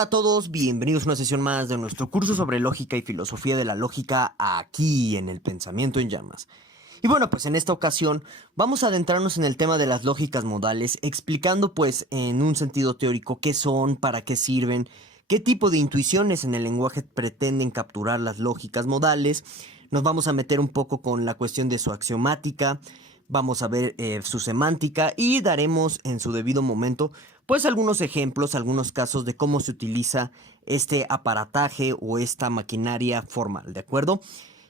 Hola a todos, bienvenidos a una sesión más de nuestro curso sobre lógica y filosofía de la lógica aquí en el Pensamiento en Llamas. Y bueno, pues en esta ocasión vamos a adentrarnos en el tema de las lógicas modales, explicando pues en un sentido teórico qué son, para qué sirven, qué tipo de intuiciones en el lenguaje pretenden capturar las lógicas modales. Nos vamos a meter un poco con la cuestión de su axiomática, vamos a ver su semántica y daremos en su debido momento pues algunos ejemplos, algunos casos de cómo se utiliza este aparataje o esta maquinaria formal, ¿de acuerdo?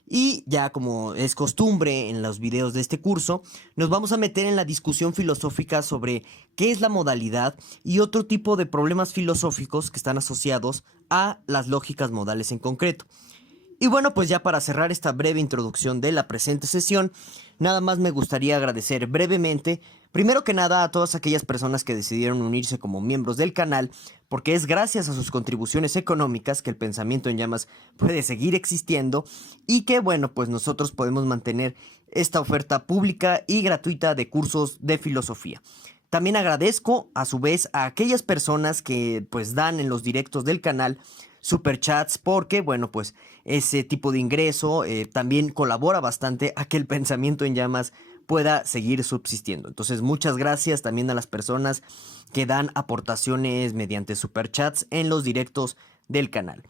Y ya como es costumbre en los videos de este curso, nos vamos a meter en la discusión filosófica sobre qué es la modalidad y otro tipo de problemas filosóficos que están asociados a las lógicas modales en concreto. Y bueno, pues ya para cerrar esta breve introducción de la presente sesión, nada más me gustaría agradecer brevemente, primero que nada a todas aquellas personas que decidieron unirse como miembros del canal, porque es gracias a sus contribuciones económicas que el Pensamiento en Llamas puede seguir existiendo y que bueno, pues nosotros podemos mantener esta oferta pública y gratuita de cursos de filosofía. También agradezco a su vez a aquellas personas que pues dan en los directos del canal superchats porque bueno pues ese tipo de ingreso también colabora bastante a que el Pensamiento en Llamas pueda seguir subsistiendo. Entonces muchas gracias también a las personas que dan aportaciones mediante superchats en los directos del canal.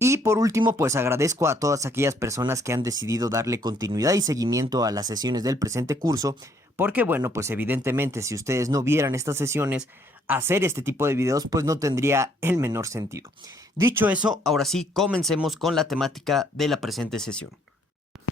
Y por último, pues agradezco a todas aquellas personas que han decidido darle continuidad y seguimiento a las sesiones del presente curso, porque bueno, pues evidentemente si ustedes no vieran estas sesiones, hacer este tipo de videos pues no tendría el menor sentido. Dicho eso, ahora sí, comencemos con la temática de la presente sesión.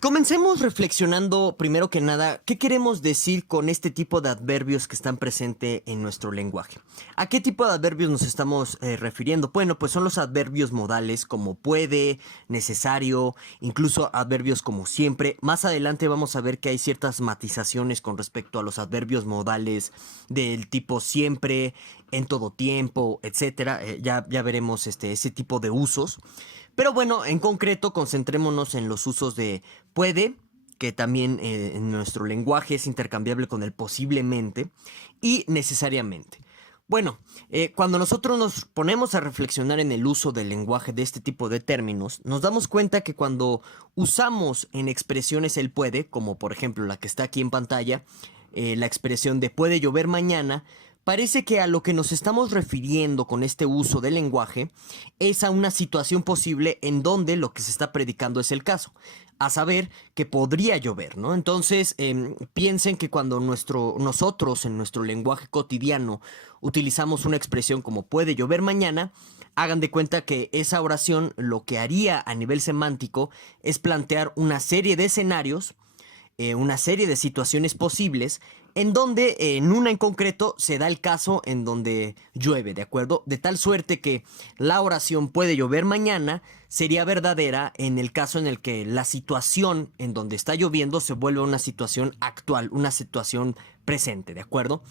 Comencemos reflexionando, primero que nada, qué queremos decir con este tipo de adverbios que están presentes en nuestro lenguaje. ¿A qué tipo de adverbios nos estamos refiriendo? Bueno, pues son los adverbios modales como puede, necesario, incluso adverbios como siempre. Más adelante vamos a ver que hay ciertas matizaciones con respecto a los adverbios modales del tipo siempre, en todo tiempo, etcétera. Ya veremos ese tipo de usos. Pero bueno, en concreto concentrémonos en los usos de puede, que también en nuestro lenguaje es intercambiable con el posiblemente, y necesariamente. Bueno, cuando nosotros nos ponemos a reflexionar en el uso del lenguaje de este tipo de términos, nos damos cuenta que cuando usamos en expresiones el puede, como por ejemplo la que está aquí en pantalla, la expresión de puede llover mañana, parece que a lo que nos estamos refiriendo con este uso del lenguaje es a una situación posible en donde lo que se está predicando es el caso, a saber que podría llover, ¿no? Entonces, piensen que cuando nosotros en nuestro lenguaje cotidiano utilizamos una expresión como puede llover mañana, hagan de cuenta que esa oración lo que haría a nivel semántico es plantear una serie de escenarios, una serie de situaciones posibles en donde en una en concreto se da el caso en donde llueve, ¿de acuerdo? De tal suerte que la oración puede llover mañana sería verdadera en el caso en el que la situación en donde está lloviendo se vuelve una situación actual, una situación presente, ¿de acuerdo?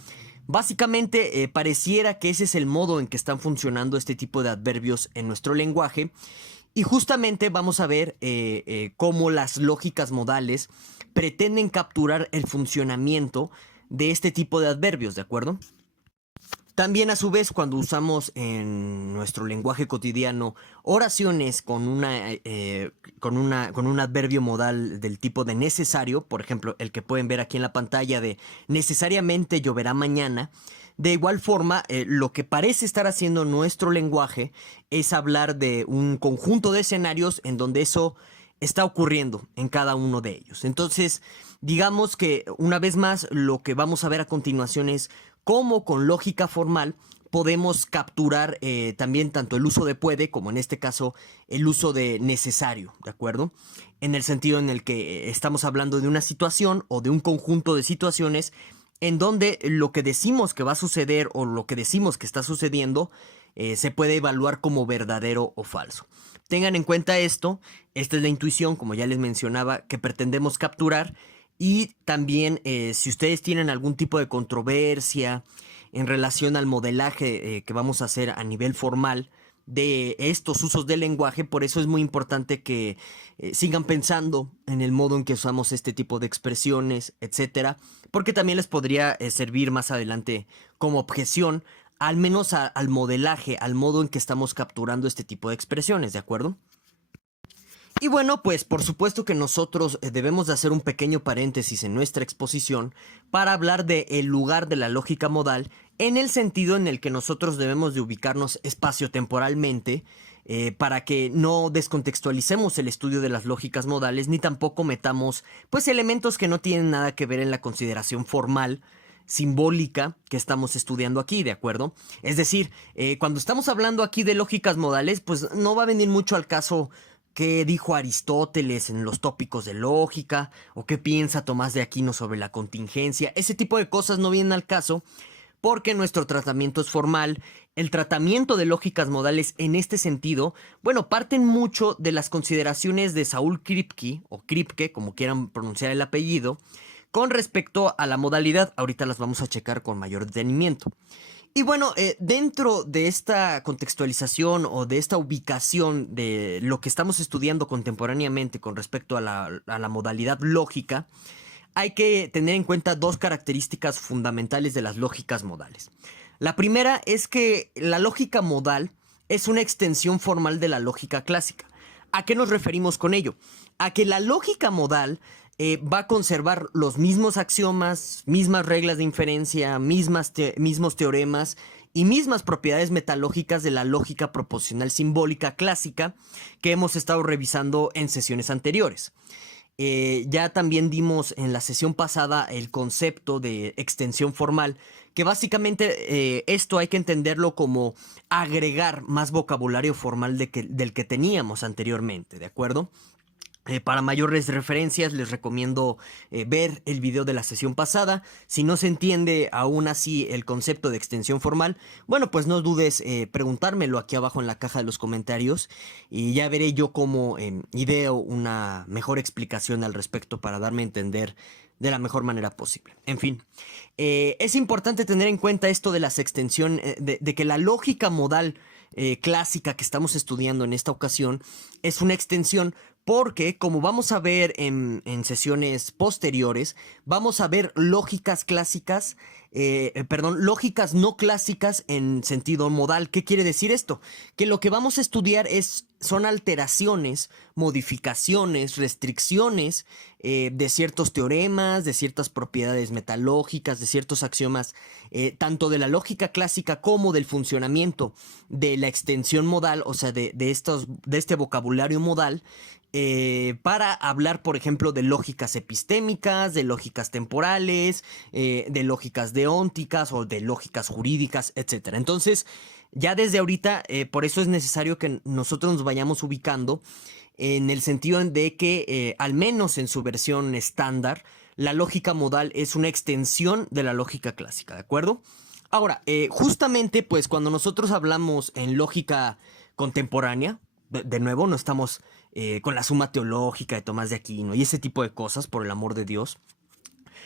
Básicamente pareciera que ese es el modo en que están funcionando este tipo de adverbios en nuestro lenguaje y justamente vamos a ver cómo las lógicas modales pretenden capturar el funcionamiento de este tipo de adverbios, ¿de acuerdo? También a su vez cuando usamos en nuestro lenguaje cotidiano oraciones con con un adverbio modal del tipo de necesario, por ejemplo el que pueden ver aquí en la pantalla de necesariamente lloverá mañana, de igual forma lo que parece estar haciendo nuestro lenguaje es hablar de un conjunto de escenarios en donde eso está ocurriendo en cada uno de ellos. Entonces, digamos que una vez más lo que vamos a ver a continuación es cómo con lógica formal podemos capturar también tanto el uso de puede como en este caso el uso de necesario, ¿de acuerdo? En el sentido en el que estamos hablando de una situación o de un conjunto de situaciones en donde lo que decimos que va a suceder o lo que decimos que está sucediendo se puede evaluar como verdadero o falso. Tengan en cuenta esto, esta es la intuición, como ya les mencionaba, que pretendemos capturar. Y también si ustedes tienen algún tipo de controversia en relación al modelaje que vamos a hacer a nivel formal de estos usos del lenguaje, por eso es muy importante que sigan pensando en el modo en que usamos este tipo de expresiones, etcétera, porque también les podría servir más adelante como objeción al menos al modelaje, al modo en que estamos capturando este tipo de expresiones, ¿de acuerdo? Y bueno, pues por supuesto que nosotros debemos de hacer un pequeño paréntesis en nuestra exposición para hablar del lugar de la lógica modal en el sentido en el que nosotros debemos de ubicarnos espaciotemporalmente para que no descontextualicemos el estudio de las lógicas modales ni tampoco metamos pues elementos que no tienen nada que ver en la consideración formal simbólica que estamos estudiando aquí, ¿de acuerdo? Es decir, cuando estamos hablando aquí de lógicas modales, pues no va a venir mucho al caso qué dijo Aristóteles en los tópicos de lógica, o qué piensa Tomás de Aquino sobre la contingencia. Ese tipo de cosas no vienen al caso porque nuestro tratamiento es formal. El tratamiento de lógicas modales en este sentido, bueno, parten mucho de las consideraciones de Saúl Kripke, o Kripke, como quieran pronunciar el apellido, con respecto a la modalidad. Ahorita las vamos a checar con mayor detenimiento. Y bueno, dentro de esta contextualización o de esta ubicación de lo que estamos estudiando contemporáneamente con respecto a la modalidad lógica, hay que tener en cuenta dos características fundamentales de las lógicas modales. La primera es que la lógica modal es una extensión formal de la lógica clásica. ¿A qué nos referimos con ello? A que la lógica modal va a conservar los mismos axiomas, mismas reglas de inferencia, mismos teoremas y mismas propiedades metalógicas de la lógica proposicional simbólica clásica que hemos estado revisando en sesiones anteriores. Ya también dimos en la sesión pasada el concepto de extensión formal, que básicamente esto hay que entenderlo como agregar más vocabulario formal del que teníamos anteriormente, ¿de acuerdo? Para mayores referencias les recomiendo ver el video de la sesión pasada. Si no se entiende aún así el concepto de extensión formal, bueno, pues no dudes preguntármelo aquí abajo en la caja de los comentarios y ya veré yo cómo ideo una mejor explicación al respecto para darme a entender de la mejor manera posible. En fin, es importante tener en cuenta esto de las extensiones, de que la lógica modal clásica que estamos estudiando en esta ocasión es una extensión porque, como vamos a ver en sesiones posteriores, vamos a ver lógicas clásicas, lógicas no clásicas en sentido modal. ¿Qué quiere decir esto? Que lo que vamos a estudiar son alteraciones, modificaciones, restricciones de ciertos teoremas, de ciertas propiedades metalógicas, de ciertos axiomas, tanto de la lógica clásica como del funcionamiento de la extensión modal, o sea, de este vocabulario modal, para hablar, por ejemplo, de lógicas epistémicas, de lógicas temporales, de lógicas deónticas o de lógicas jurídicas, etc. Entonces, ya desde ahorita, por eso es necesario que nosotros nos vayamos ubicando en el sentido de que, al menos en su versión estándar, la lógica modal es una extensión de la lógica clásica, ¿de acuerdo? Ahora, justamente, pues cuando nosotros hablamos en lógica contemporánea, de nuevo, no estamos con la Suma Teológica de Tomás de Aquino y ese tipo de cosas, por el amor de Dios.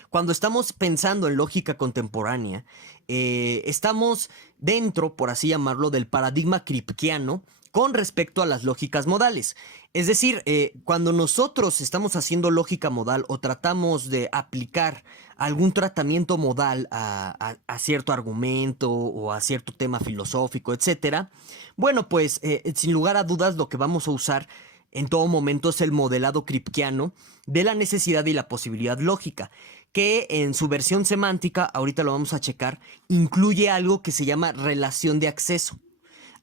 Cuando estamos pensando en lógica contemporánea, estamos dentro, por así llamarlo, del paradigma kripkeano con respecto a las lógicas modales. Es decir, cuando nosotros estamos haciendo lógica modal o tratamos de aplicar algún tratamiento modal a cierto argumento o a cierto tema filosófico, etcétera, bueno, pues sin lugar a dudas lo que vamos a usar en todo momento es el modelado kripkeano de la necesidad y la posibilidad lógica, que en su versión semántica, ahorita lo vamos a checar, incluye algo que se llama relación de acceso.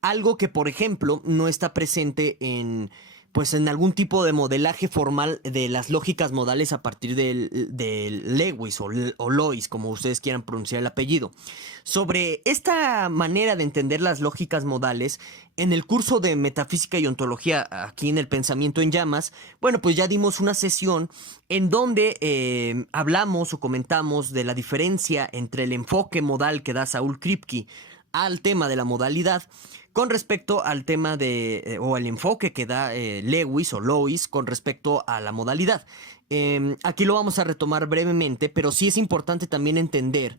Algo que, por ejemplo, no está presente en algún tipo de modelaje formal de las lógicas modales a partir de Lewis o Lois, como ustedes quieran pronunciar el apellido. Sobre esta manera de entender las lógicas modales, en el curso de Metafísica y Ontología, aquí en el Pensamiento en Llamas, bueno, pues ya dimos una sesión en donde hablamos o comentamos de la diferencia entre el enfoque modal que da Saúl Kripke al tema de la modalidad con respecto al tema o el enfoque que da Lewis o Lois con respecto a la modalidad. Aquí lo vamos a retomar brevemente, pero sí es importante también entender,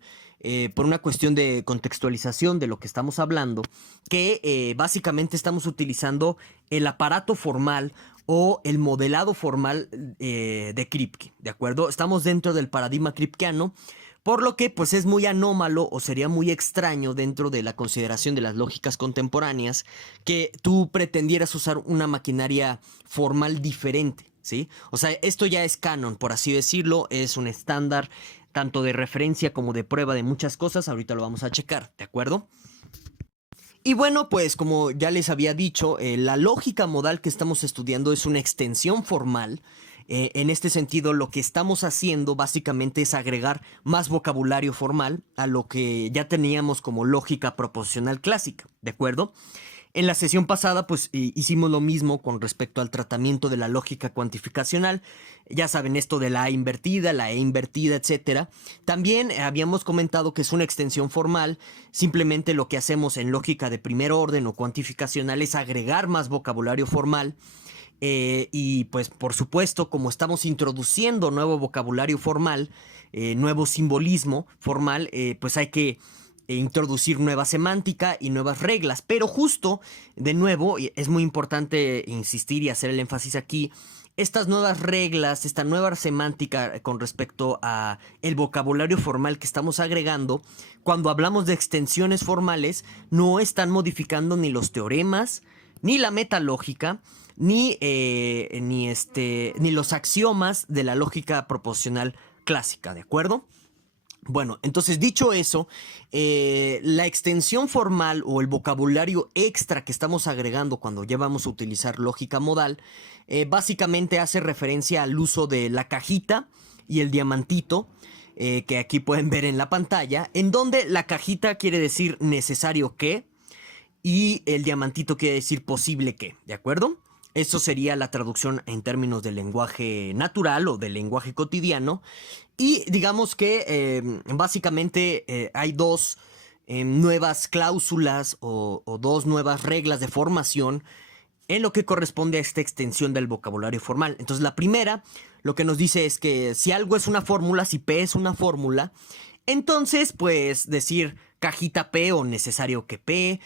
por una cuestión de contextualización de lo que estamos hablando, que básicamente estamos utilizando el aparato formal o el modelado formal de Kripke, ¿de acuerdo? Estamos dentro del paradigma kripkeano, por lo que pues es muy anómalo o sería muy extraño dentro de la consideración de las lógicas contemporáneas que tú pretendieras usar una maquinaria formal diferente, ¿sí? O sea, esto ya es canon, por así decirlo, es un estándar tanto de referencia como de prueba de muchas cosas, ahorita lo vamos a checar, ¿de acuerdo? Y bueno, pues como ya les había dicho, la lógica modal que estamos estudiando es una extensión formal. En este sentido, lo que estamos haciendo básicamente es agregar más vocabulario formal a lo que ya teníamos como lógica proposicional clásica, ¿de acuerdo? En la sesión pasada, pues hicimos lo mismo con respecto al tratamiento de la lógica cuantificacional. Ya saben esto de la A invertida, la E invertida, etcétera. También habíamos comentado que es una extensión formal. Simplemente lo que hacemos en lógica de primer orden o cuantificacional es agregar más vocabulario formal. Y pues por supuesto, como estamos introduciendo nuevo vocabulario formal, nuevo simbolismo formal, pues hay que introducir nueva semántica y nuevas reglas. Pero justo, de nuevo, y es muy importante insistir y hacer el énfasis aquí, estas nuevas reglas, esta nueva semántica con respecto a el vocabulario formal que estamos agregando, cuando hablamos de extensiones formales, no están modificando ni los teoremas, ni la metalógica, ni los axiomas de la lógica proposicional clásica, ¿de acuerdo? Bueno, entonces dicho eso, la extensión formal o el vocabulario extra que estamos agregando cuando ya vamos a utilizar lógica modal, básicamente hace referencia al uso de la cajita y el diamantito, que aquí pueden ver en la pantalla, en donde la cajita quiere decir necesario que y el diamantito quiere decir posible que, ¿de acuerdo? Eso sería la traducción en términos del lenguaje natural o del lenguaje cotidiano. Y digamos que básicamente hay dos nuevas cláusulas o dos nuevas reglas de formación en lo que corresponde a esta extensión del vocabulario formal. Entonces la primera lo que nos dice es que si algo es una fórmula, si P es una fórmula, entonces pues decir cajita P o necesario que P,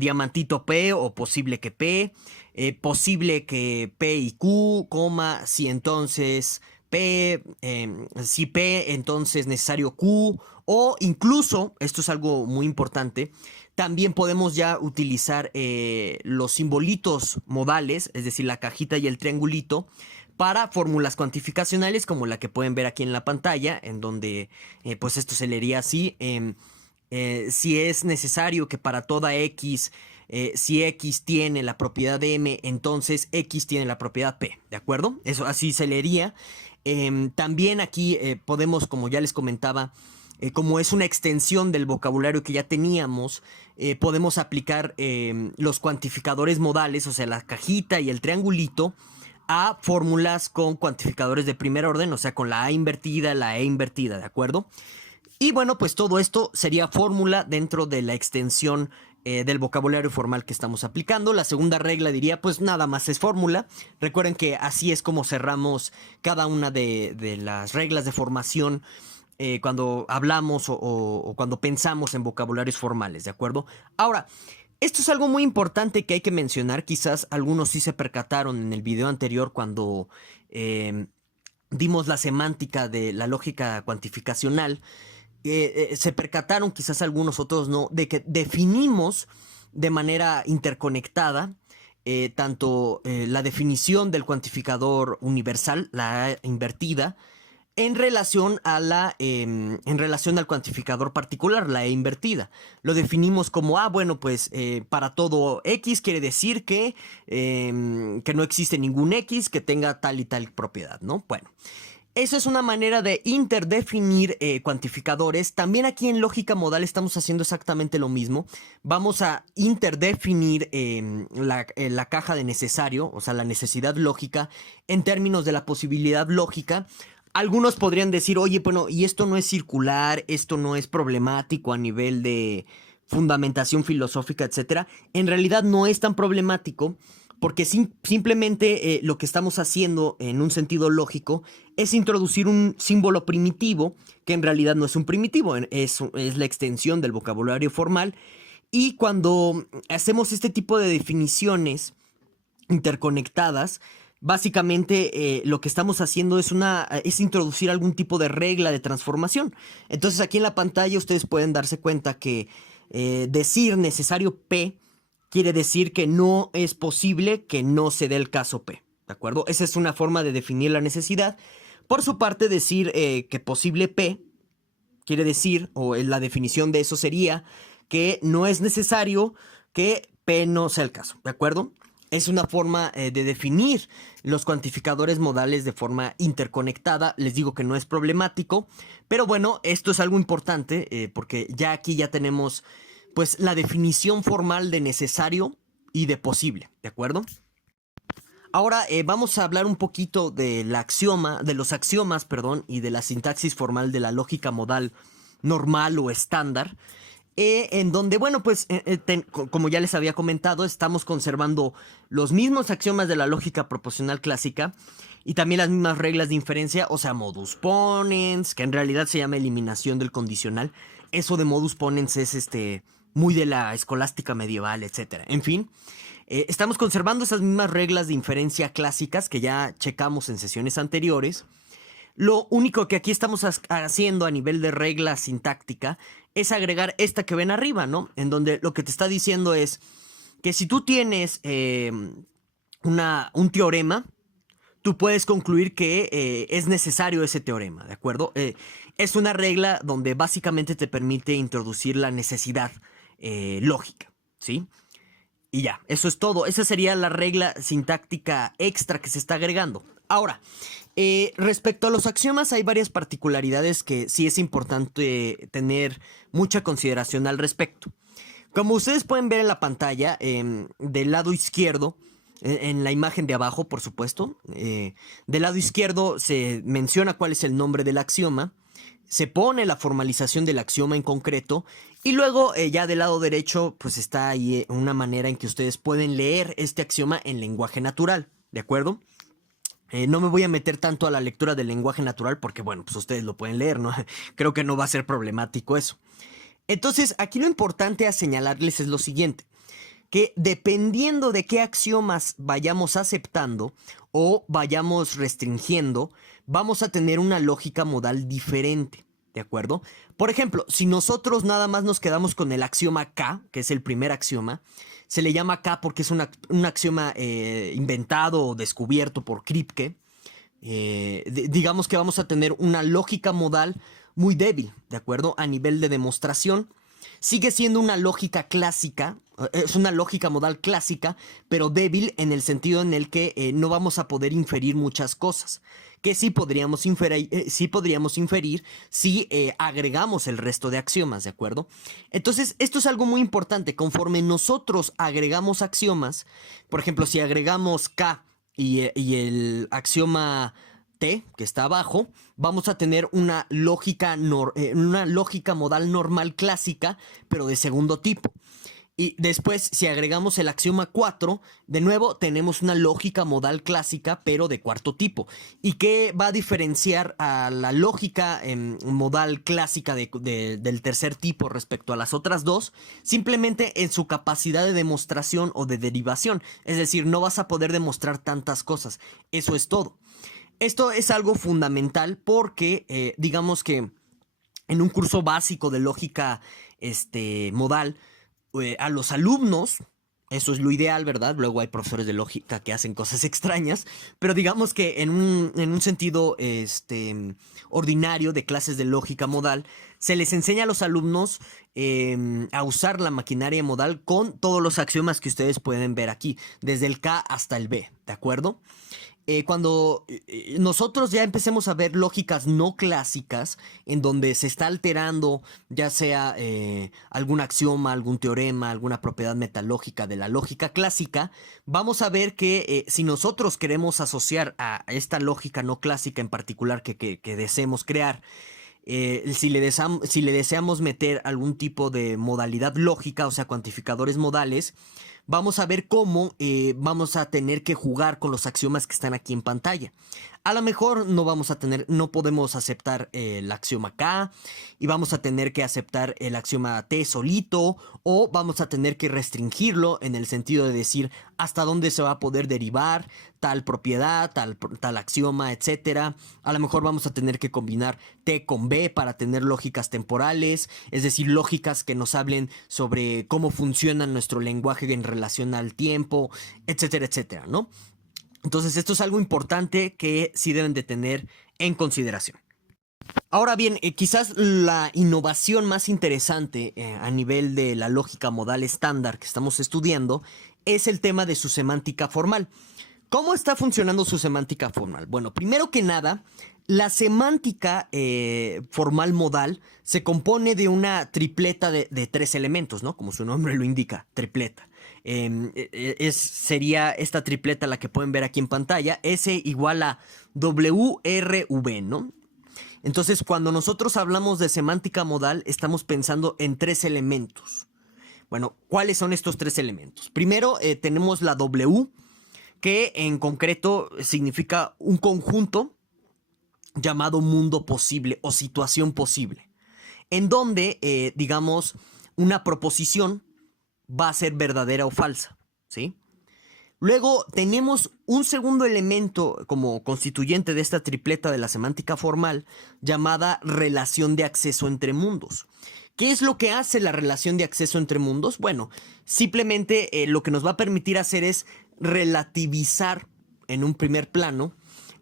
diamantito P o posible que P, posible que P y Q, coma, si entonces P, si P entonces necesario Q, o incluso, esto es algo muy importante, también podemos ya utilizar los simbolitos modales, es decir, la cajita y el triangulito, para fórmulas cuantificacionales como la que pueden ver aquí en la pantalla, en donde pues esto se leería así. Si es necesario que para toda X, si X tiene la propiedad de M, entonces X tiene la propiedad P, ¿de acuerdo? Eso así se leería. También aquí podemos, como ya les comentaba, como es una extensión del vocabulario que ya teníamos, podemos aplicar los cuantificadores modales, o sea, la cajita y el triangulito, a fórmulas con cuantificadores de primer orden, o sea, con la A invertida, la E invertida, ¿de acuerdo? Y bueno, pues todo esto sería fórmula dentro de la extensión del vocabulario formal que estamos aplicando. La segunda regla diría, pues nada más es fórmula. Recuerden que así es como cerramos cada una de las reglas de formación cuando hablamos o cuando pensamos en vocabularios formales, ¿de acuerdo? Ahora, esto es algo muy importante que hay que mencionar. Quizás algunos sí se percataron en el video anterior cuando dimos la semántica de la lógica cuantificacional. Se percataron, quizás algunos otros no, de que definimos de manera interconectada tanto la definición del cuantificador universal, la A invertida, en relación al cuantificador particular, la E invertida. Lo definimos como, bueno, pues para todo X quiere decir que no existe ningún X que tenga tal y tal propiedad, ¿no? Bueno. Eso es una manera de interdefinir cuantificadores. También aquí en lógica modal estamos haciendo exactamente lo mismo. Vamos a interdefinir la caja de necesario, o sea, la necesidad lógica, en términos de la posibilidad lógica. Algunos podrían decir, oye, bueno, y esto no es circular, esto no es problemático a nivel de fundamentación filosófica, etcétera. En realidad no es tan problemático porque simplemente lo que estamos haciendo en un sentido lógico es introducir un símbolo primitivo que en realidad no es un primitivo, es la extensión del vocabulario formal. Y cuando hacemos este tipo de definiciones interconectadas, Básicamente lo que estamos haciendo es introducir algún tipo de regla de transformación. Entonces aquí en la pantalla ustedes pueden darse cuenta que decir necesario P quiere decir que no es posible que no se dé el caso P, ¿de acuerdo? Esa es una forma de definir la necesidad. Por su parte, decir que posible P quiere decir, o la definición de eso sería, que no es necesario que P no sea el caso, ¿de acuerdo? Es una forma de definir los cuantificadores modales de forma interconectada. Les digo que no es problemático, pero bueno, esto es algo importante porque ya aquí ya tenemos pues la definición formal de necesario y de posible, ¿de acuerdo? Ahora vamos a hablar un poquito del axioma, de los axiomas, perdón, y de la sintaxis formal de la lógica modal normal o estándar, en donde, bueno, pues, como ya les había comentado, estamos conservando los mismos axiomas de la lógica proposicional clásica y también las mismas reglas de inferencia, o sea, modus ponens, que en realidad se llama eliminación del condicional. Eso de modus ponens es muy de la escolástica medieval, etcétera. En fin. Estamos conservando esas mismas reglas de inferencia clásicas que ya checamos en sesiones anteriores. Lo único que aquí estamos haciendo a nivel de regla sintáctica es agregar esta que ven arriba, ¿no? En donde lo que te está diciendo es que si tú tienes un teorema, tú puedes concluir que es necesario ese teorema, ¿de acuerdo? Es una regla donde básicamente te permite introducir la necesidad lógica, ¿sí? Y ya, eso es todo. Esa sería la regla sintáctica extra que se está agregando. Ahora, respecto a los axiomas, hay varias particularidades que sí es importante tener mucha consideración al respecto. Como ustedes pueden ver en la pantalla, del lado izquierdo, en la imagen de abajo, por supuesto, del lado izquierdo se menciona cuál es el nombre del axioma, se pone la formalización del axioma en concreto y luego ya del lado derecho pues está ahí una manera en que ustedes pueden leer este axioma en lenguaje natural, ¿de acuerdo? No me voy a meter tanto a la lectura del lenguaje natural porque bueno, pues ustedes lo pueden leer, ¿no? Creo que no va a ser problemático eso. Entonces, aquí lo importante a señalarles es lo siguiente, que dependiendo de qué axiomas vayamos aceptando o vayamos restringiendo, vamos a tener una lógica modal diferente, ¿de acuerdo? Por ejemplo, si nosotros nada más nos quedamos con el axioma K, que es el primer axioma, se le llama K porque es un axioma inventado o descubierto por Kripke. Digamos que vamos a tener una lógica modal muy débil, ¿de acuerdo? A nivel de demostración. Sigue siendo una lógica clásica, es una lógica modal clásica, pero débil en el sentido en el que no vamos a poder inferir muchas cosas, que sí podríamos inferir si agregamos el resto de axiomas, ¿de acuerdo? Entonces, esto es algo muy importante. Conforme nosotros agregamos axiomas, por ejemplo, si agregamos K y el axioma T, que está abajo, vamos a tener una lógica modal normal clásica, pero de segundo tipo. Y después, si agregamos el axioma 4, de nuevo tenemos una lógica modal clásica, pero de cuarto tipo. ¿Y qué va a diferenciar a la lógica modal clásica del tercer tipo respecto a las otras dos? Simplemente en su capacidad de demostración o de derivación. Es decir, no vas a poder demostrar tantas cosas. Eso es todo. Esto es algo fundamental porque, digamos que en un curso básico de lógica modal, a los alumnos, eso es lo ideal, ¿verdad? Luego hay profesores de lógica que hacen cosas extrañas, pero digamos que en un sentido ordinario de clases de lógica modal, se les enseña a los alumnos a usar la maquinaria modal con todos los axiomas que ustedes pueden ver aquí, desde el K hasta el B, ¿de acuerdo? Cuando nosotros ya empecemos a ver lógicas no clásicas en donde se está alterando ya sea algún axioma, algún teorema, alguna propiedad metalógica de la lógica clásica, vamos a ver que si nosotros queremos asociar a esta lógica no clásica en particular que deseemos crear, si le deseamos meter algún tipo de modalidad lógica, o sea, cuantificadores modales, vamos a ver cómo vamos a tener que jugar con los axiomas que están aquí en pantalla. A lo mejor no podemos aceptar el axioma K y vamos a tener que aceptar el axioma T solito, o vamos a tener que restringirlo en el sentido de decir hasta dónde se va a poder derivar tal propiedad, tal axioma, etcétera. A lo mejor vamos a tener que combinar T con B para tener lógicas temporales, es decir, lógicas que nos hablen sobre cómo funciona nuestro lenguaje en relación al tiempo, etcétera, etcétera, ¿no? Entonces esto es algo importante que sí deben de tener en consideración. Ahora bien, quizás la innovación más interesante a nivel de la lógica modal estándar que estamos estudiando es el tema de su semántica formal. ¿Cómo está funcionando su semántica formal? Bueno, primero que nada, la semántica formal modal se compone de una tripleta de 3 elementos, ¿no? Como su nombre lo indica, tripleta. Sería esta tripleta la que pueden ver aquí en pantalla, S igual a WRV, ¿no? Entonces, cuando nosotros hablamos de semántica modal, estamos pensando en 3 elementos. Bueno, ¿cuáles son estos 3 elementos? Primero, tenemos la W, que en concreto significa un conjunto llamado mundo posible o situación posible, en donde, digamos, una proposición va a ser verdadera o falsa, ¿sí? Luego tenemos un segundo elemento como constituyente de esta tripleta de la semántica formal llamada relación de acceso entre mundos. ¿Qué es lo que hace la relación de acceso entre mundos? Bueno, simplemente lo que nos va a permitir hacer es relativizar en un primer plano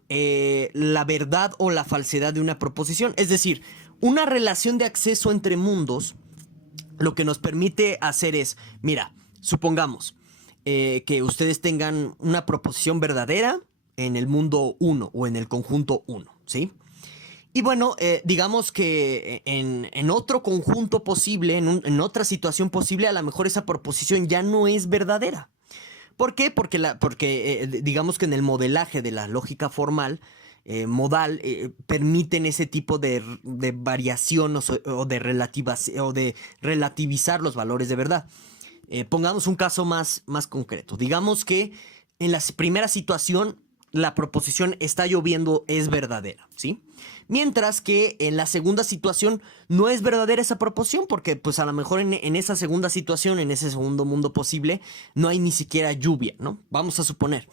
la verdad o la falsedad de una proposición. Es decir, una relación de acceso entre mundos lo que nos permite hacer es, mira, supongamos que ustedes tengan una proposición verdadera en el mundo 1 o en el conjunto 1, ¿sí? Y bueno, digamos que en otro conjunto posible, en otra situación posible, a lo mejor esa proposición ya no es verdadera. ¿Por qué? Porque digamos que en el modelaje de la lógica formal, modal, permiten ese tipo de variación o de relativizar los valores de verdad. Pongamos un caso más concreto. Digamos que en la primera situación la proposición está lloviendo es verdadera, ¿sí? Mientras que en la segunda situación no es verdadera esa proposición porque pues a lo mejor en esa segunda situación, en ese segundo mundo posible, no hay ni siquiera lluvia, ¿no? Vamos a suponer.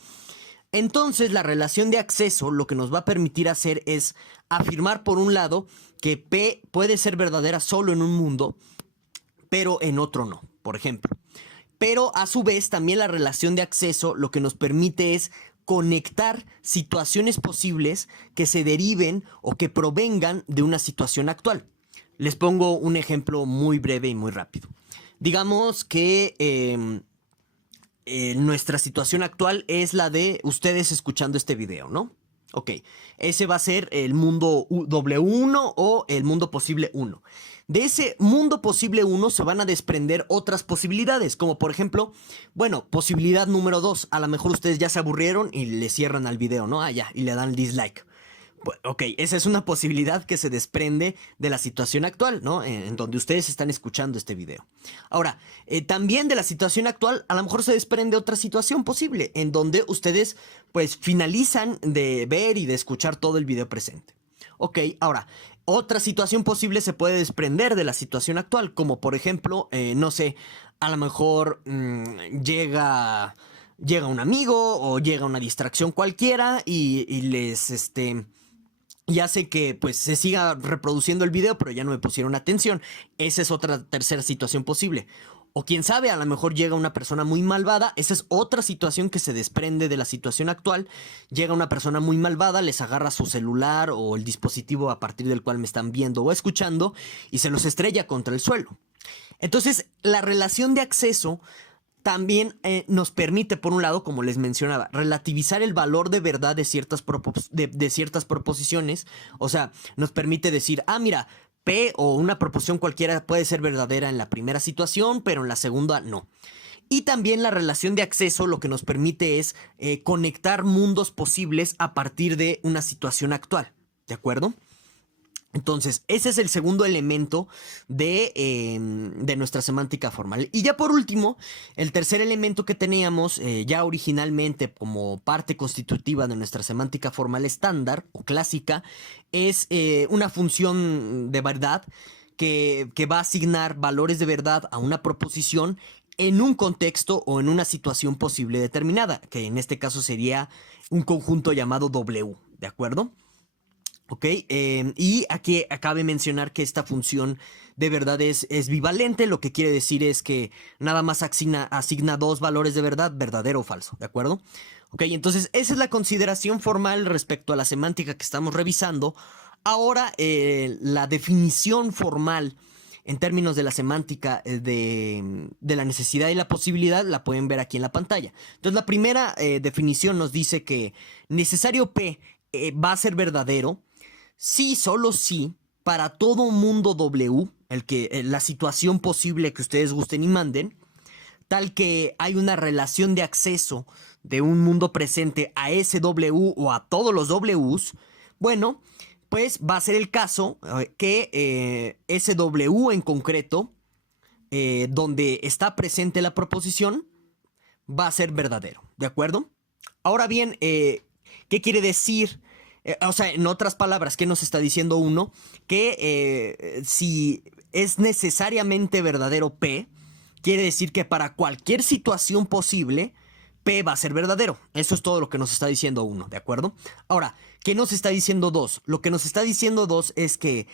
Entonces la relación de acceso lo que nos va a permitir hacer es afirmar por un lado que P puede ser verdadera solo en un mundo, pero en otro no, por ejemplo. Pero a su vez también la relación de acceso lo que nos permite es conectar situaciones posibles que se deriven o que provengan de una situación actual. Les pongo un ejemplo muy breve y muy rápido. Digamos que nuestra situación actual es la de ustedes escuchando este video, ¿no? Ok, ese va a ser el mundo W1 o el mundo posible 1. De ese mundo posible 1 se van a desprender otras posibilidades, como por ejemplo, bueno, posibilidad número 2, a lo mejor ustedes ya se aburrieron y le cierran al video, ¿no? Ah, ya, y le dan dislike. Ok, esa es una posibilidad que se desprende de la situación actual, ¿no? En donde ustedes están escuchando este video. Ahora, también de la situación actual, a lo mejor se desprende otra situación posible, en donde ustedes, pues, finalizan de ver y de escuchar todo el video presente. Ok, ahora, otra situación posible se puede desprender de la situación actual, como por ejemplo, no sé, a lo mejor llega un amigo o llega una distracción cualquiera y les, y hace que pues se siga reproduciendo el video, pero ya no me pusieron atención. Esa es otra tercera situación posible. O quién sabe, a lo mejor llega una persona muy malvada. Esa es otra situación que se desprende de la situación actual. Llega una persona muy malvada, les agarra su celular o el dispositivo a partir del cual me están viendo o escuchando y se los estrella contra el suelo. Entonces, la relación de acceso también nos permite, por un lado, como les mencionaba, relativizar el valor de verdad de ciertas proposiciones. O sea, nos permite decir, ah, mira, P o una proposición cualquiera puede ser verdadera en la primera situación, pero en la segunda no. Y también la relación de acceso lo que nos permite es conectar mundos posibles a partir de una situación actual. ¿De acuerdo? Entonces, ese es el segundo elemento de nuestra semántica formal. Y ya por último, el tercer elemento que teníamos ya originalmente como parte constitutiva de nuestra semántica formal estándar o clásica es una función de verdad que va a asignar valores de verdad a una proposición en un contexto o en una situación posible determinada, que en este caso sería un conjunto llamado W, ¿de acuerdo? Ok, y aquí cabe mencionar que esta función de verdad es bivalente, lo que quiere decir es que nada más asigna dos valores de verdad, verdadero o falso, ¿de acuerdo? Ok, entonces esa es la consideración formal respecto a la semántica que estamos revisando. Ahora, la definición formal en términos de la semántica de la necesidad y la posibilidad la pueden ver aquí en la pantalla. Entonces la primera definición nos dice que necesario P va a ser verdadero sí, solo sí, para todo mundo W, la situación posible que ustedes gusten y manden, tal que hay una relación de acceso de un mundo presente a ese W o a todos los Ws, bueno, pues va a ser el caso que ese W en concreto, donde está presente la proposición, va a ser verdadero, ¿de acuerdo? Ahora bien, ¿qué quiere decir? O sea, en otras palabras, ¿qué nos está diciendo uno? Que si es necesariamente verdadero P, quiere decir que para cualquier situación posible, P va a ser verdadero. Eso es todo lo que nos está diciendo uno, ¿de acuerdo? Ahora, ¿qué nos está diciendo dos? Lo que nos está diciendo dos es que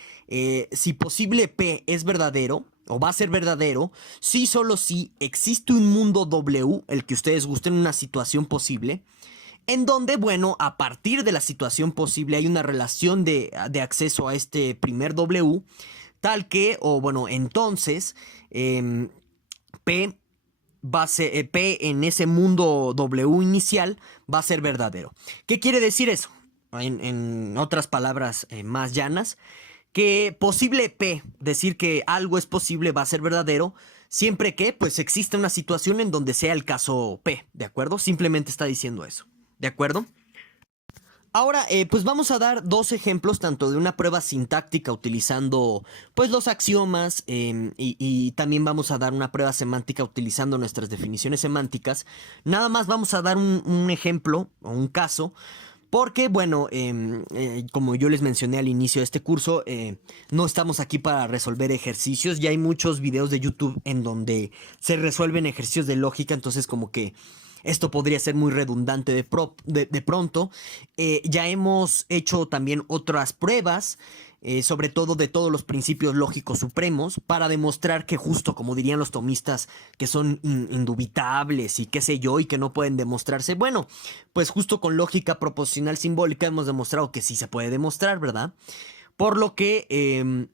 si posible P es verdadero, o va a ser verdadero, si solo si existe un mundo W, el que ustedes gusten, una situación posible, en donde, bueno, a partir de la situación posible hay una relación de acceso a este primer W, tal que, o bueno, entonces, P va a ser, P en ese mundo W inicial va a ser verdadero. ¿Qué quiere decir eso? En otras palabras más llanas, que posible P, decir que algo es posible, va a ser verdadero, siempre que pues exista una situación en donde sea el caso P, ¿de acuerdo? Simplemente está diciendo eso, ¿de acuerdo? Ahora, pues vamos a dar dos ejemplos, tanto de una prueba sintáctica utilizando pues los axiomas y también vamos a dar una prueba semántica utilizando nuestras definiciones semánticas. Nada más vamos a dar un ejemplo o un caso porque, bueno, como yo les mencioné al inicio de este curso, no estamos aquí para resolver ejercicios. Ya hay muchos videos de YouTube en donde se resuelven ejercicios de lógica, entonces como que esto podría ser muy redundante de pronto. Ya hemos hecho también otras pruebas, sobre todo de todos los principios lógicos supremos, para demostrar que justo como dirían los tomistas, que son indubitables y qué sé yo, y que no pueden demostrarse. Bueno, pues justo con lógica proposicional simbólica hemos demostrado que sí se puede demostrar, ¿verdad? Por lo que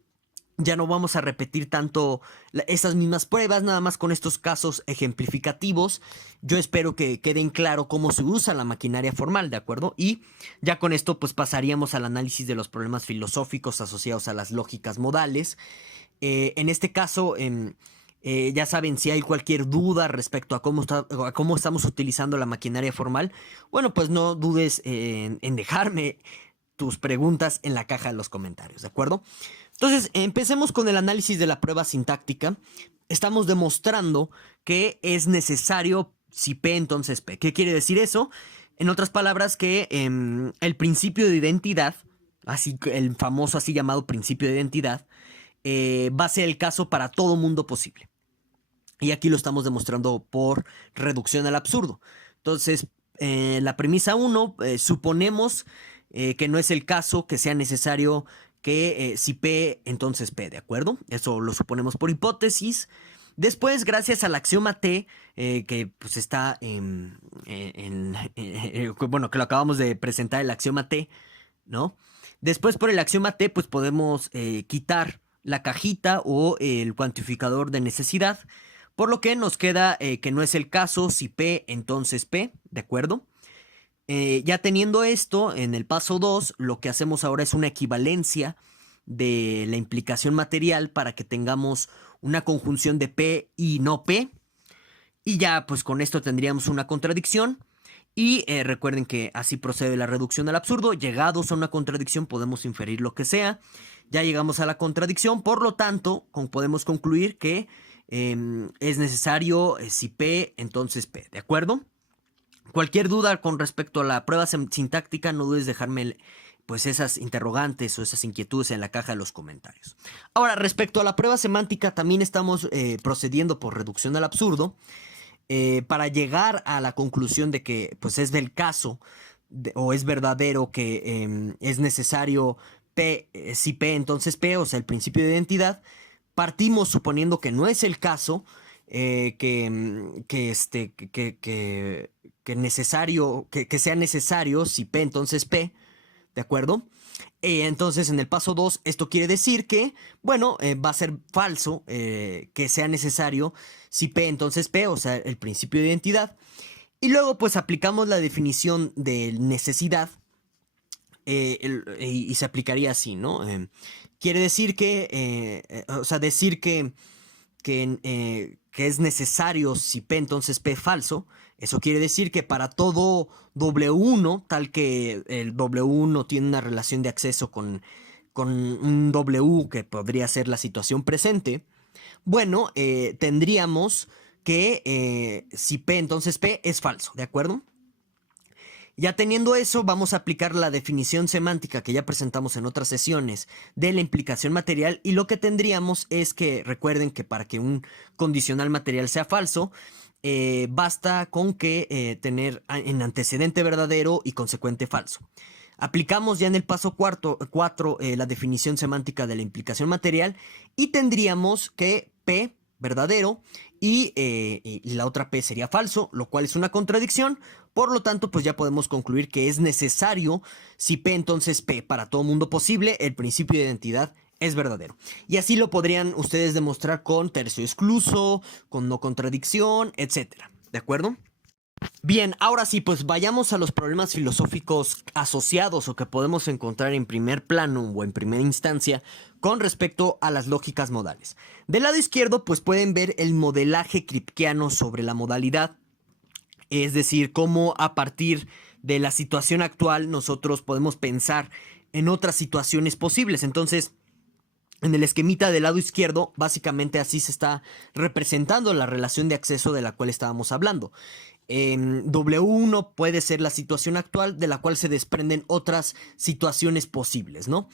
ya no vamos a repetir tanto esas mismas pruebas, nada más con estos casos ejemplificativos. Yo espero que queden claro cómo se usa la maquinaria formal, ¿de acuerdo? Y ya con esto pues pasaríamos al análisis de los problemas filosóficos asociados a las lógicas modales. En este caso, ya saben, si hay cualquier duda respecto a a cómo estamos utilizando la maquinaria formal, bueno, pues no dudes en dejarme tus preguntas en la caja de los comentarios, ¿de acuerdo? Entonces, empecemos con el análisis de la prueba sintáctica. Estamos demostrando que es necesario si P, entonces P. ¿Qué quiere decir eso? En otras palabras, que el principio de identidad, así el famoso así llamado principio de identidad, va a ser el caso para todo mundo posible. Y aquí lo estamos demostrando por reducción al absurdo. Entonces, la premisa 1, suponemos que no es el caso que sea necesario que si P, entonces P, ¿de acuerdo? Eso lo suponemos por hipótesis. Después, gracias al axioma T, que pues está bueno, que lo acabamos de presentar, el axioma T, ¿no? Después, por el axioma T, pues podemos quitar la cajita o el cuantificador de necesidad, por lo que nos queda que no es el caso si P, entonces P, ¿de acuerdo? Ya teniendo esto, en el paso 2, lo que hacemos ahora es una equivalencia de la implicación material para que tengamos una conjunción de P y no P. Y ya, pues con esto tendríamos una contradicción. Y recuerden que así procede la reducción al absurdo. Llegados a una contradicción podemos inferir lo que sea. ya llegamos a la contradicción, por lo tanto, podemos concluir que es necesario si P, entonces P, ¿de acuerdo? Cualquier duda con respecto a la prueba sintáctica, no dudes dejarme pues esas interrogantes o esas inquietudes en la caja de los comentarios. Ahora, respecto a la prueba semántica, también estamos procediendo por reducción al absurdo para llegar a la conclusión de que pues es del caso o es verdadero que es necesario P, si P, entonces P, o sea, el principio de identidad. Partimos suponiendo que no es el caso, que sea necesario si P, entonces P, ¿de acuerdo? Entonces, en el paso 2, esto quiere decir que, bueno, va a ser falso que sea necesario si P, entonces P, o sea, el principio de identidad. Y luego, pues, aplicamos la definición de necesidad y se aplicaría así, ¿no? Quiere decir o sea, decir que es necesario si P, entonces P falso. Eso quiere decir que para todo W1, tal que el W1 tiene una relación de acceso con un W que podría ser la situación presente, bueno, tendríamos que si P, entonces P es falso, ¿de acuerdo? Ya teniendo eso, vamos a aplicar la definición semántica que ya presentamos en otras sesiones de la implicación material, y lo que tendríamos es que, recuerden que para que un condicional material sea falso, basta con que tener en antecedente verdadero y consecuente falso. Aplicamos ya en el paso 4 la definición semántica de la implicación material y tendríamos que P verdadero y la otra P sería falso, lo cual es una contradicción. Por lo tanto, pues ya podemos concluir que es necesario, si P entonces P para todo mundo posible, el principio de identidad es verdadero. Y así lo podrían ustedes demostrar con tercio excluso, con no contradicción, etcétera. ¿De acuerdo? Bien, ahora sí, pues vayamos a los problemas filosóficos asociados o que podemos encontrar en primer plano o en primera instancia con respecto a las lógicas modales. Del lado izquierdo, pues pueden ver el modelaje kripkeano sobre la modalidad, es decir, cómo a partir de la situación actual nosotros podemos pensar en otras situaciones posibles. Entonces, en el esquemita del lado izquierdo, básicamente así se está representando la relación de acceso de la cual estábamos hablando. W1 puede ser la situación actual de la cual se desprenden otras situaciones posibles, ¿no?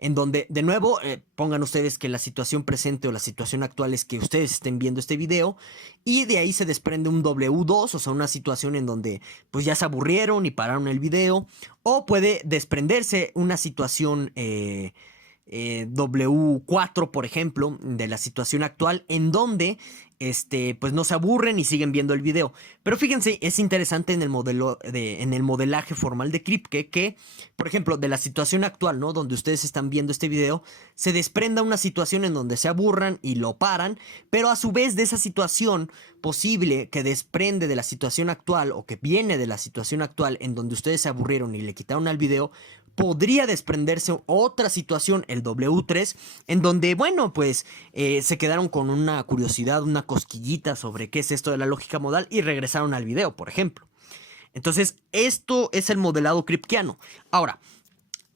En donde, de nuevo, pongan ustedes que la situación presente o la situación actual es que ustedes estén viendo este video y de ahí se desprende un W2, o sea, una situación en donde pues ya se aburrieron y pararon el video, o puede desprenderse una situación W4, por ejemplo, de la situación actual en donde pues no se aburren y siguen viendo el video. Pero fíjense, es interesante en el modelaje formal de Kripke que, por ejemplo, de la situación actual, ¿no? Donde ustedes están viendo este video, se desprenda una situación en donde se aburran y lo paran, pero a su vez de esa situación posible que desprende de la situación actual o que viene de la situación actual en donde ustedes se aburrieron y le quitaron al video, podría desprenderse otra situación, el W3, en donde, bueno, pues se quedaron con una curiosidad, una cosquillita sobre qué es esto de la lógica modal y regresaron al video, por ejemplo. Entonces, esto es el modelado kripkeano. Ahora,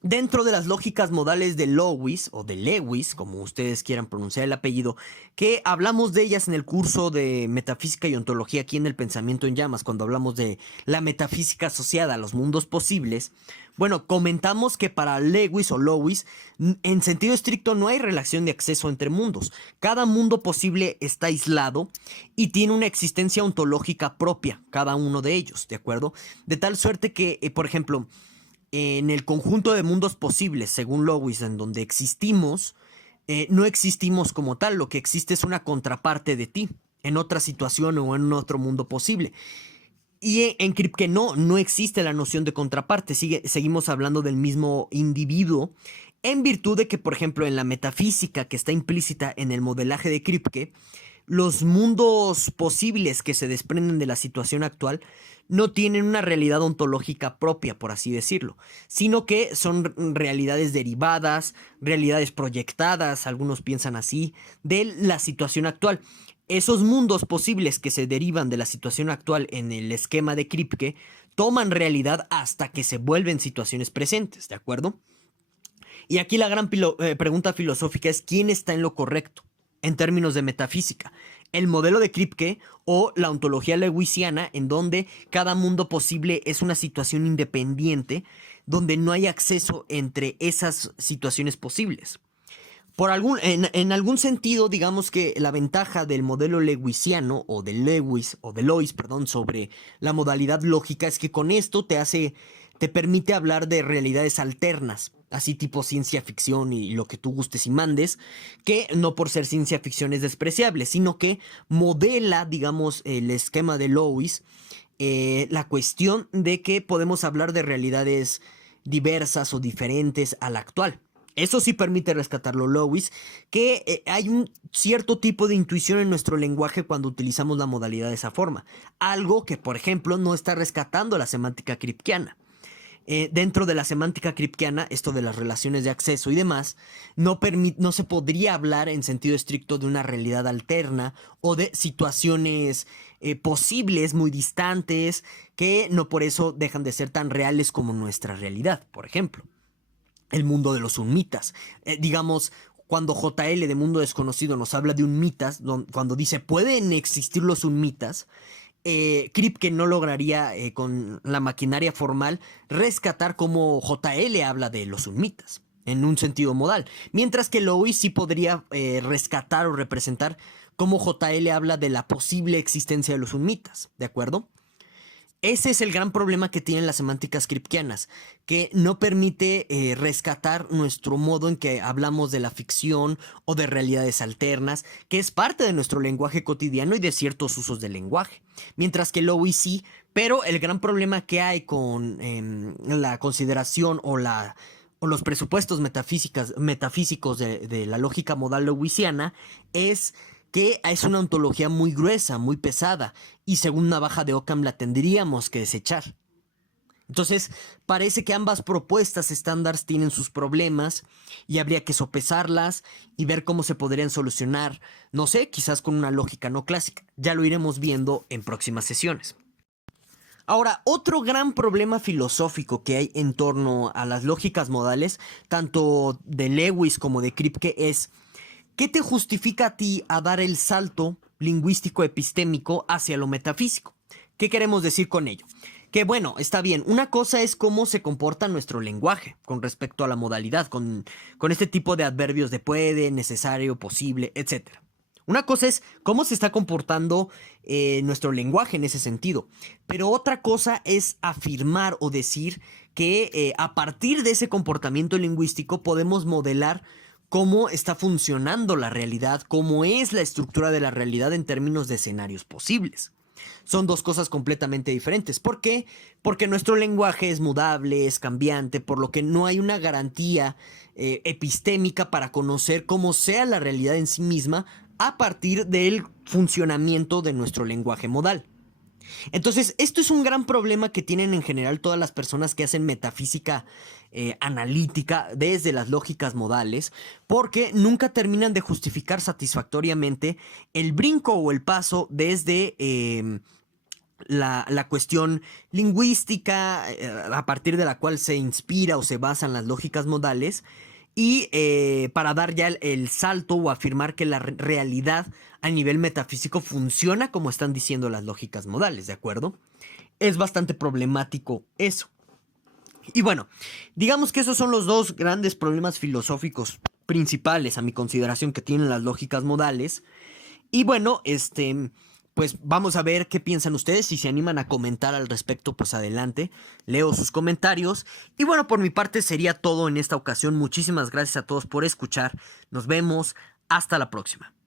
dentro de las lógicas modales de Lewis, o de Lewis, como ustedes quieran pronunciar el apellido, que hablamos de ellas en el curso de Metafísica y Ontología aquí en el Pensamiento en Llamas, cuando hablamos de la metafísica asociada a los mundos posibles, bueno, comentamos que para Lewis o Lewis, en sentido estricto no hay relación de acceso entre mundos. Cada mundo posible está aislado y tiene una existencia ontológica propia, cada uno de ellos, ¿de acuerdo? De tal suerte que, por ejemplo, en el conjunto de mundos posibles, según Lewis, en donde existimos, no existimos como tal, lo que existe es una contraparte de ti, en otra situación o en otro mundo posible. Y en Kripke no existe la noción de contraparte, seguimos hablando del mismo individuo, en virtud de que, por ejemplo, en la metafísica que está implícita en el modelaje de Kripke, los mundos posibles que se desprenden de la situación actual no tienen una realidad ontológica propia, por así decirlo, sino que son realidades derivadas, realidades proyectadas, algunos piensan así, de la situación actual. Esos mundos posibles que se derivan de la situación actual en el esquema de Kripke toman realidad hasta que se vuelven situaciones presentes, ¿de acuerdo? Y aquí la gran pregunta filosófica es ¿quién está en lo correcto en términos de metafísica? ¿El modelo de Kripke o la ontología lewisiana, en donde cada mundo posible es una situación independiente, donde no hay acceso entre esas situaciones posibles? En algún sentido, digamos que la ventaja del modelo lewisiano o de Lois, perdón, sobre la modalidad lógica es que con esto te permite hablar de realidades alternas, así tipo ciencia ficción y lo que tú gustes y mandes, que no por ser ciencia ficción es despreciable, sino que modela, digamos, el esquema de Lois, la cuestión de que podemos hablar de realidades diversas o diferentes a la actual. Eso sí permite rescatarlo Lois, que hay un cierto tipo de intuición en nuestro lenguaje cuando utilizamos la modalidad de esa forma. Algo que, por ejemplo, no está rescatando la semántica kripkeana. Dentro de la semántica kripkeana, esto de las relaciones de acceso y demás, no se podría hablar en sentido estricto de una realidad alterna o de situaciones posibles muy distantes que no por eso dejan de ser tan reales como nuestra realidad, por ejemplo el mundo de los unmitas. Digamos, cuando JL de Mundo Desconocido nos habla de unmitas, cuando dice pueden existir los unmitas, Kripke no lograría con la maquinaria formal rescatar cómo JL habla de los unmitas en un sentido modal, mientras que Lois sí podría rescatar o representar cómo JL habla de la posible existencia de los unmitas, ¿de acuerdo? Ese es el gran problema que tienen las semánticas kripkeanas, que no permite rescatar nuestro modo en que hablamos de la ficción o de realidades alternas, que es parte de nuestro lenguaje cotidiano y de ciertos usos del lenguaje. Mientras que Lois sí, pero el gran problema que hay con la consideración o los presupuestos metafísicos de la lógica modal lewisiana es que es una ontología muy gruesa, muy pesada, y según Navaja de Occam la tendríamos que desechar. Entonces, parece que ambas propuestas estándares tienen sus problemas y habría que sopesarlas y ver cómo se podrían solucionar, no sé, quizás con una lógica no clásica. Ya lo iremos viendo en próximas sesiones. Ahora, otro gran problema filosófico que hay en torno a las lógicas modales, tanto de Lewis como de Kripke, es ¿qué te justifica a ti a dar el salto lingüístico epistémico hacia lo metafísico? ¿Qué queremos decir con ello? Que bueno, está bien, una cosa es cómo se comporta nuestro lenguaje con respecto a la modalidad, con este tipo de adverbios de puede, necesario, posible, etc. Una cosa es cómo se está comportando nuestro lenguaje en ese sentido, pero otra cosa es afirmar o decir que a partir de ese comportamiento lingüístico podemos modelar cómo está funcionando la realidad, cómo es la estructura de la realidad en términos de escenarios posibles. Son dos cosas completamente diferentes. ¿Por qué? Porque nuestro lenguaje es mudable, es cambiante, por lo que no hay una garantía epistémica para conocer cómo sea la realidad en sí misma a partir del funcionamiento de nuestro lenguaje modal. Entonces, esto es un gran problema que tienen en general todas las personas que hacen metafísica analítica desde las lógicas modales, porque nunca terminan de justificar satisfactoriamente el brinco o el paso desde la cuestión lingüística, a partir de la cual se inspira o se basan las lógicas modales, y para dar ya el salto o afirmar que la realidad a nivel metafísico funciona como están diciendo las lógicas modales, ¿de acuerdo? Es bastante problemático eso. Y bueno, digamos que esos son los dos grandes problemas filosóficos principales a mi consideración que tienen las lógicas modales. Y bueno, pues vamos a ver qué piensan ustedes. Si se animan a comentar al respecto, pues adelante. Leo sus comentarios. Y bueno, por mi parte sería todo en esta ocasión. Muchísimas gracias a todos por escuchar. Nos vemos. Hasta la próxima.